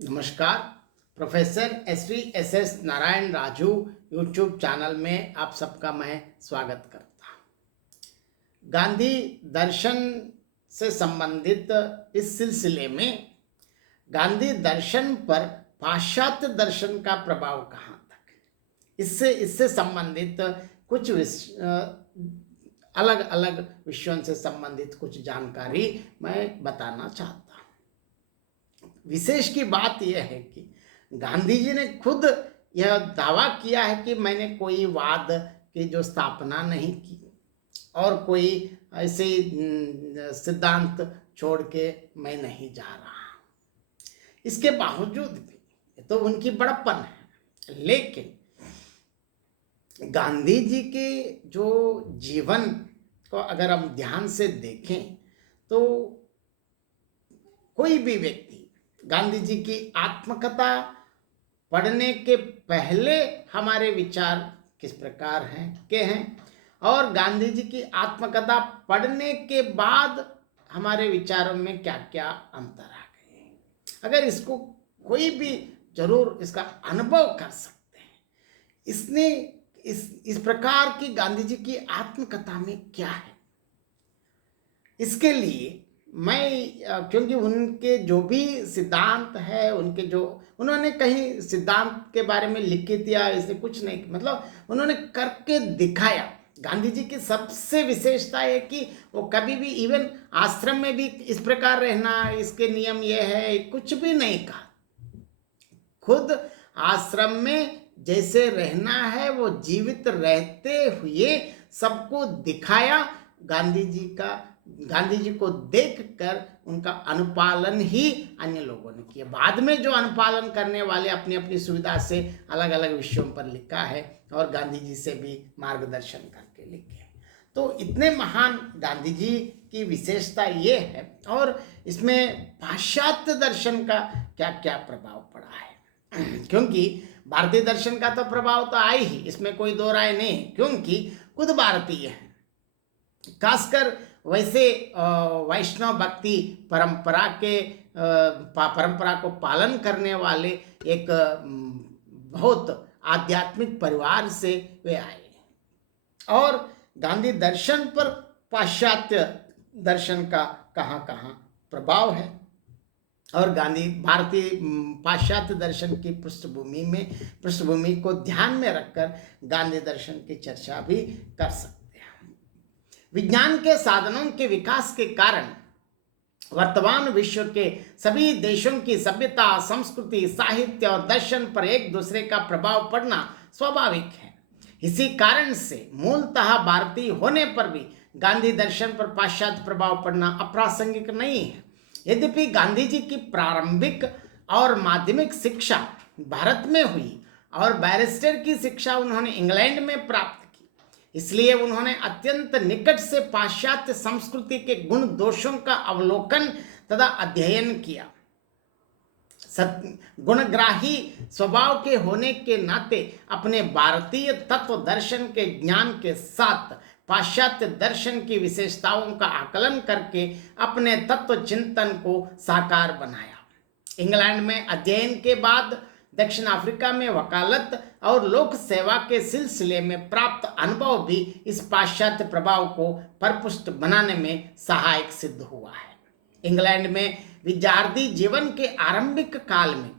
नमस्कार। Professor S Narayan Raju YouTube channel में आप सबका मैं स्वागत करता हूँ। गांधी दर्शन से संबंधित इस सिलसिले में गांधी दर्शन पर पाश्चात्य दर्शन का प्रभाव कहाँ तक, इससे इससे संबंधित कुछ अलग अलग विषयों से संबंधित कुछ जानकारी मैं बताना चाहता हूँ। विशेष की बात यह है कि गांधी जी ने खुद यह दावा किया है कि मैंने कोई वाद की जो स्थापना नहीं की और कोई ऐसे सिद्धांत छोड़ के मैं नहीं जा रहा। इसके बावजूद भी तो उनकी बड़प्पन है, लेकिन गांधी जी के जो जीवन को अगर हम ध्यान से देखें तो कोई भी व्यक्ति गांधी जी की आत्मकथा पढ़ने के पहले हमारे विचार किस प्रकार हैं और गांधी जी की आत्मकथा पढ़ने के बाद हमारे विचारों में क्या क्या अंतर आ गए, अगर इसको कोई भी जरूर इसका अनुभव कर सकते हैं। इसने इस प्रकार की गांधी जी की आत्मकथा में क्या है, इसके लिए मैं क्योंकि उनके जो भी सिद्धांत है, उनके जो उन्होंने कहीं सिद्धांत के बारे में लिखित या ऐसे कुछ नहीं, मतलब उन्होंने करके दिखाया। गांधी जी की सबसे विशेषता है कि वो कभी भी इवन आश्रम में भी इस प्रकार रहना, इसके नियम ये है, कुछ भी नहीं कहा। खुद आश्रम में जैसे रहना है वो जीवित रहते हुए सबको दिखाया। गांधी जी को देखकर उनका अनुपालन ही अन्य लोगों ने किया। बाद में जो अनुपालन करने वाले अपनी अपनी सुविधा से अलग अलग विषयों पर लिखा है और गांधी जी से भी मार्गदर्शन करके लिखे। तो इतने महान गांधी जी की विशेषता ये है, और इसमें पाश्चात्य दर्शन का क्या क्या प्रभाव पड़ा है क्योंकि भारतीय दर्शन का तो प्रभाव तो आए ही, इसमें कोई दो राय नहीं, क्योंकि खुद भारतीय है। खासकर वैसे वैष्णव भक्ति परंपरा को पालन करने वाले एक बहुत आध्यात्मिक परिवार से वे आए, और गांधी दर्शन पर पाश्चात्य दर्शन का कहाँ कहाँ प्रभाव है, और गांधी भारतीय पाश्चात्य दर्शन की पृष्ठभूमि को ध्यान में रखकर गांधी दर्शन की चर्चा भी कर सकते हैं। विज्ञान के साधनों के विकास के कारण वर्तमान विश्व के सभी देशों की सभ्यता, संस्कृति, साहित्य और दर्शन पर एक दूसरे का प्रभाव पड़ना स्वाभाविक है। इसी कारण से मूलतः भारतीय होने पर भी गांधी दर्शन पर पाश्चात्य प्रभाव पड़ना अप्रासंगिक नहीं है। यद्यपि गांधी जी की प्रारंभिक और माध्यमिक शिक्षा भारत में हुई और बैरिस्टर की शिक्षा उन्होंने इंग्लैंड में प्राप्त की, इसलिए उन्होंने अत्यंत निकट से पाश्चात्य संस्कृति के गुण दोषों का अवलोकन तथा अध्ययन किया। गुणग्राही स्वभाव के होने के नाते अपने भारतीय तत्व दर्शन के ज्ञान के साथ पाश्चात्य दर्शन की विशेषताओं का आकलन करके अपने तत्व चिंतन को साकार बनाया। इंग्लैंड में अध्ययन के बाद दक्षिण अफ्रीका में वकालत और लोक सेवा के सिलसिले में प्राप्त अनुभव भी इस पाश्चात्य प्रभाव को परिपुष्ट बनाने में सहायक सिद्ध हुआ है। इंग्लैंड में विद्यार्थी जीवन के आरंभिक काल में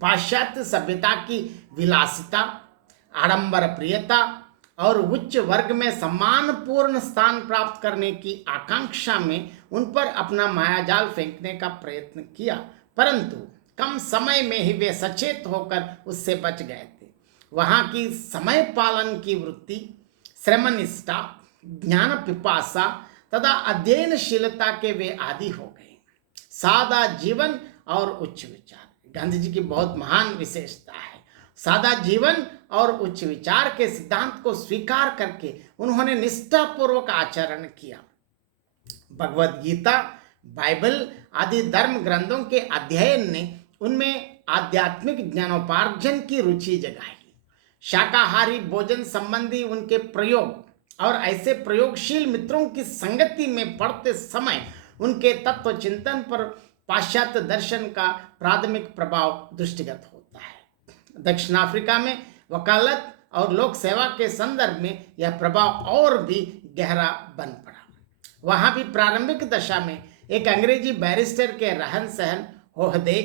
पाश्चात्य सभ्यता की विलासिता, आडंबर प्रियता और उच्च वर्ग में सम्मानपूर्ण स्थान प्राप्त करने की आकांक्षा में उन पर अपना मायाजाल फेंकने का प्रयत्न किया, परंतु कम समय में ही वे सचेत होकर उससे बच गए थे। वहाँ की समय पालन की वृत्ति, श्रमनिष्ठा, ज्ञान पिपासा तथा अध्ययनशीलता के वे आदि हो गए। सादा जीवन और उच्च विचार गांधी जी की बहुत महान विशेषता है। सादा जीवन और उच्च विचार के सिद्धांत को स्वीकार करके उन्होंने निष्ठापूर्वक आचरण किया। भगवद गीता, बाइबल आदि धर्म ग्रंथों के अध्ययन ने उनमें आध्यात्मिक ज्ञानोपार्जन की रुचि जगाई। शाकाहारी भोजन संबंधी उनके प्रयोग और ऐसे प्रयोगशील मित्रों की संगति में पढ़ते समय उनके तत्व चिंतन पर पाश्चात्य दर्शन का प्राथमिक प्रभाव दृष्टिगत होता है। दक्षिण अफ्रीका में वकालत और लोक सेवा के संदर्भ में यह प्रभाव और भी गहरा बन पड़ा। वहां भी प्रारंभिक दशा में एक अंग्रेजी बैरिस्टर के रहन सहन, ओहदे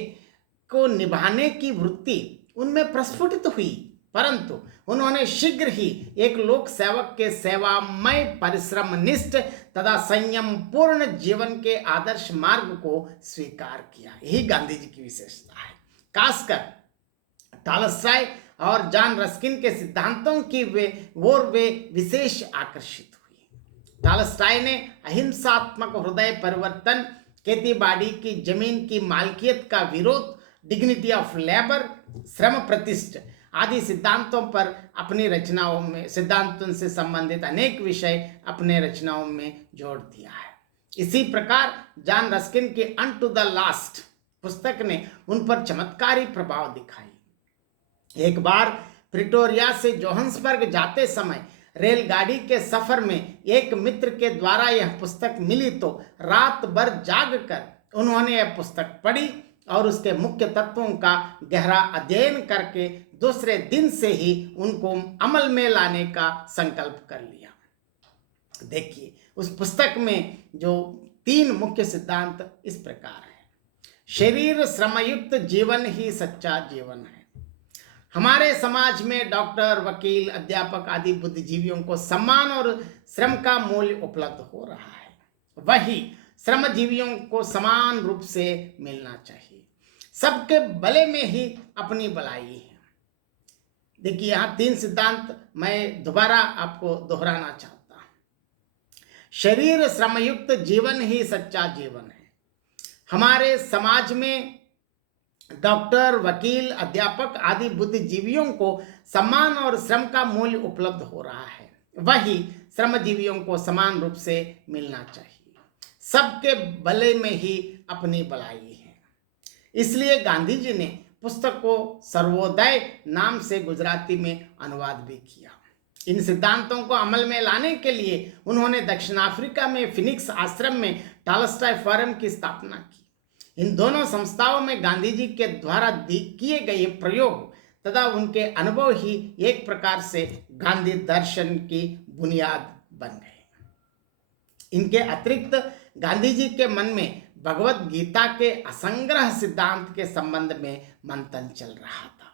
को निभाने की वृत्ति उनमें प्रस्फुटित हुई, परंतु उन्होंने शीघ्र ही एक लोक सेवक के सेवामय, परिश्रमनिष्ठ तथा संयम पूर्ण जीवन के आदर्श मार्ग को स्वीकार किया। यही गांधी जी की विशेषता है। खासकर टॉलस्टॉय और जॉन रस्किन के सिद्धांतों की वे विशेष आकर्षित हुई। टॉलस्टॉय ने अहिंसात्मक हृदय परिवर्तन, खेतीबाड़ी की जमीन की मालकियत का विरोध, डिग्निटी ऑफ लेबर, श्रम प्रतिष्ठ आदि सिद्धांतों पर अपनी रचनाओं में, सिद्धांतों से संबंधित अनेक विषय अपने रचनाओं में जोड़ दिया है। इसी प्रकार जॉन रस्किन की अनटू द लास्ट पुस्तक ने उन पर चमत्कारी प्रभाव दिखाई। एक बार प्रिटोरिया से जोहान्सबर्ग जाते समय रेलगाड़ी के सफर में एक मित्र के द्वारा यह पुस्तक मिली तो रात भर जाग कर उन्होंने यह पुस्तक पढ़ी और उसके मुख्य तत्वों का गहरा अध्ययन करके दूसरे दिन से ही उनको अमल में लाने का संकल्प कर लिया। देखिए, उस पुस्तक में जो 3 मुख्य सिद्धांत इस प्रकार है। शरीर श्रमयुक्त जीवन ही सच्चा जीवन है। हमारे समाज में डॉक्टर, वकील, अध्यापक आदि बुद्धिजीवियों को सम्मान और श्रम का मूल्य उपलब्ध हो रहा है, वही श्रमजीवियों को समान रूप से मिलना चाहिए। सबके भले में ही अपनी भलाई है। देखिए, यहाँ 3 सिद्धांत मैं दोबारा आपको दोहराना चाहता हूं। शरीर श्रमयुक्त जीवन ही सच्चा जीवन है। हमारे समाज में डॉक्टर, वकील, अध्यापक आदि बुद्धिजीवियों को सम्मान और श्रम का मूल्य उपलब्ध हो रहा है, वही श्रमजीवियों को समान रूप से मिलना चाहिए। सबके भले में ही अपनी भलाई है। इसलिए गांधी जी ने पुस्तक को सर्वोदय नाम से गुजराती में अनुवाद भी किया। इन सिद्धांतों को अमल में लाने के लिए उन्होंने दक्षिण अफ्रीका में फिनिक्स आश्रम में टॉलस्टॉय फोरम की स्थापना की। इन दोनों संस्थाओं में गांधी जी के द्वारा किए गए प्रयोग तथा उनके अनुभव ही एक प्रकार से गांधी दर्शन की बुनियाद बन गए। इनके अतिरिक्त गांधी जी के मन में भगवत गीता के असंग्रह सिद्धांत के संबंध में मंथन चल रहा था।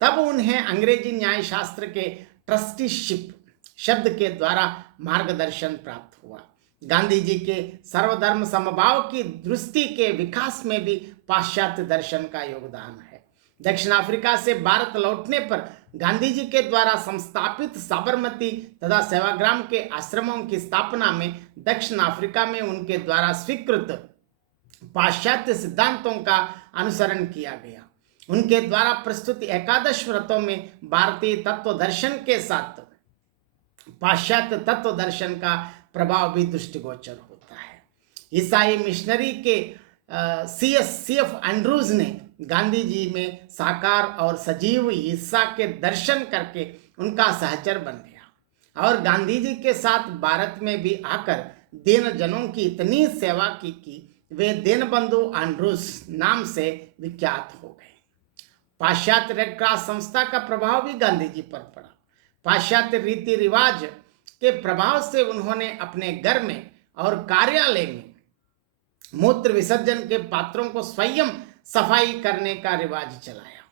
तब उन्हें अंग्रेजी न्याय शास्त्र के ट्रस्टीशिप शब्द के द्वारा मार्गदर्शन प्राप्त हुआ। गांधी जी के सर्वधर्म समभाव की दृष्टि के विकास में भी पाश्चात्य दर्शन का योगदान है। दक्षिण अफ्रीका से भारत लौटने पर गांधी जी के द्वारा संस्थापित साबरमती तथा सेवाग्राम के आश्रमों की स्थापना में दक्षिण अफ्रीका में उनके द्वारा स्वीकृत पाश्चात्य सिद्धांतों का अनुसरण किया गया। उनके द्वारा प्रस्तुत एकादश व्रतों में भारतीय तत्व दर्शन के साथ पाश्चात्य तत्व दर्शन का प्रभाव भी दृष्टिगोचर होता है। ईसाई मिशनरी के CF एंड्रूज ने गांधी जी में साकार और सजीव ईसा के दर्शन करके उनका सहचर बन गया और गांधी जी के साथ भारत में भी आकर दीन जनों की इतनी सेवा की वे दीनबंधु एंड्रूज नाम से विख्यात हो गए। पाश्चात्य रेड क्रॉस संस्था का प्रभाव भी गांधी जी पर पड़ा। पाश्चात्य रीति रिवाज के प्रभाव से उन्होंने अपने घर में और कार्यालय में मूत्र विसर्जन के पात्रों को स्वयं सफाई करने का रिवाज चलाया,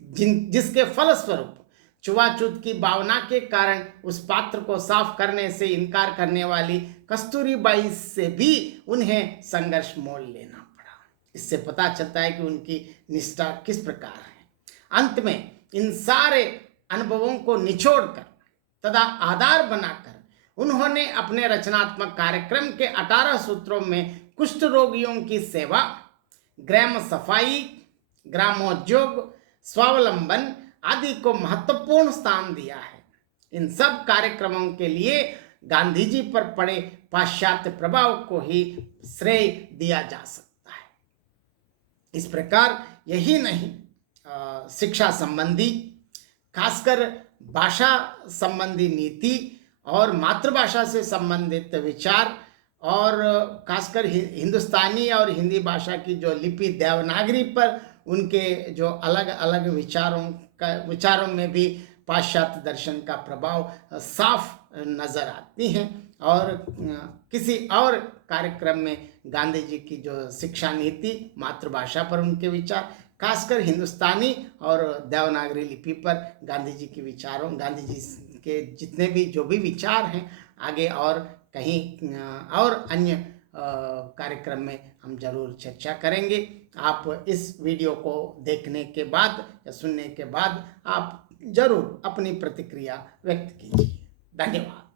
जिसके फलस्वरूप छुआछूत की भावना के कारण उस पात्र को साफ करने से इनकार करने वाली कस्तूरीबाई से भी उन्हें संघर्ष मोल लेना पड़ा। इससे पता चलता है कि उनकी निष्ठा किस प्रकार है। अंत में इन सारे अनुभवों को निचोड़कर तथा आधार बनाकर उन्होंने अपने रचनात्मक कार्यक्रम के 18 सूत्रों में कुष्ठ रोगियों की सेवा, ग्राम सफाई, ग्रामोद्योग, स्वावलंबन आदि को महत्वपूर्ण स्थान दिया है। इन सब कार्यक्रमों के लिए गांधी जी पर पड़े पाश्चात्य प्रभाव को ही श्रेय दिया जा सकता है। इस प्रकार यही नहीं, शिक्षा संबंधी, खासकर भाषा संबंधी नीति और मातृभाषा से संबंधित विचार और खासकर हिंदुस्तानी और हिंदी भाषा की जो लिपि देवनागरी पर उनके जो अलग अलग विचारों में भी पाश्चात्य दर्शन का प्रभाव साफ नजर आती हैं। और किसी और कार्यक्रम में गांधी जी की जो शिक्षा नीति, मातृभाषा पर उनके विचार, खासकर हिंदुस्तानी और देवनागरी लिपि पर गांधी जी के विचारों, गांधी जी के जितने भी जो भी विचार हैं, आगे और कहीं और अन्य कार्यक्रम में हम जरूर चर्चा करेंगे। आप इस वीडियो को देखने के बाद या सुनने के बाद आप जरूर अपनी प्रतिक्रिया व्यक्त कीजिए। धन्यवाद।